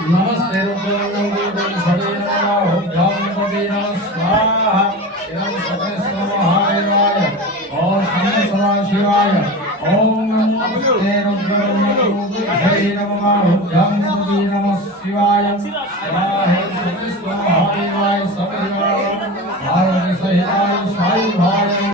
नमस्ते रुद्रं सवे नमः भ्यामपदे नमः स्वाहा इदं सतस्वमहादेवाय ओम शं सदाशिवाय ओम नमस्ते रुद्रं सवे नमः भ्यामपदे नमः शिवाय स्वाहा सतस्वमहादेवाय सवे नमः पार्वती सहिताय स्वाहा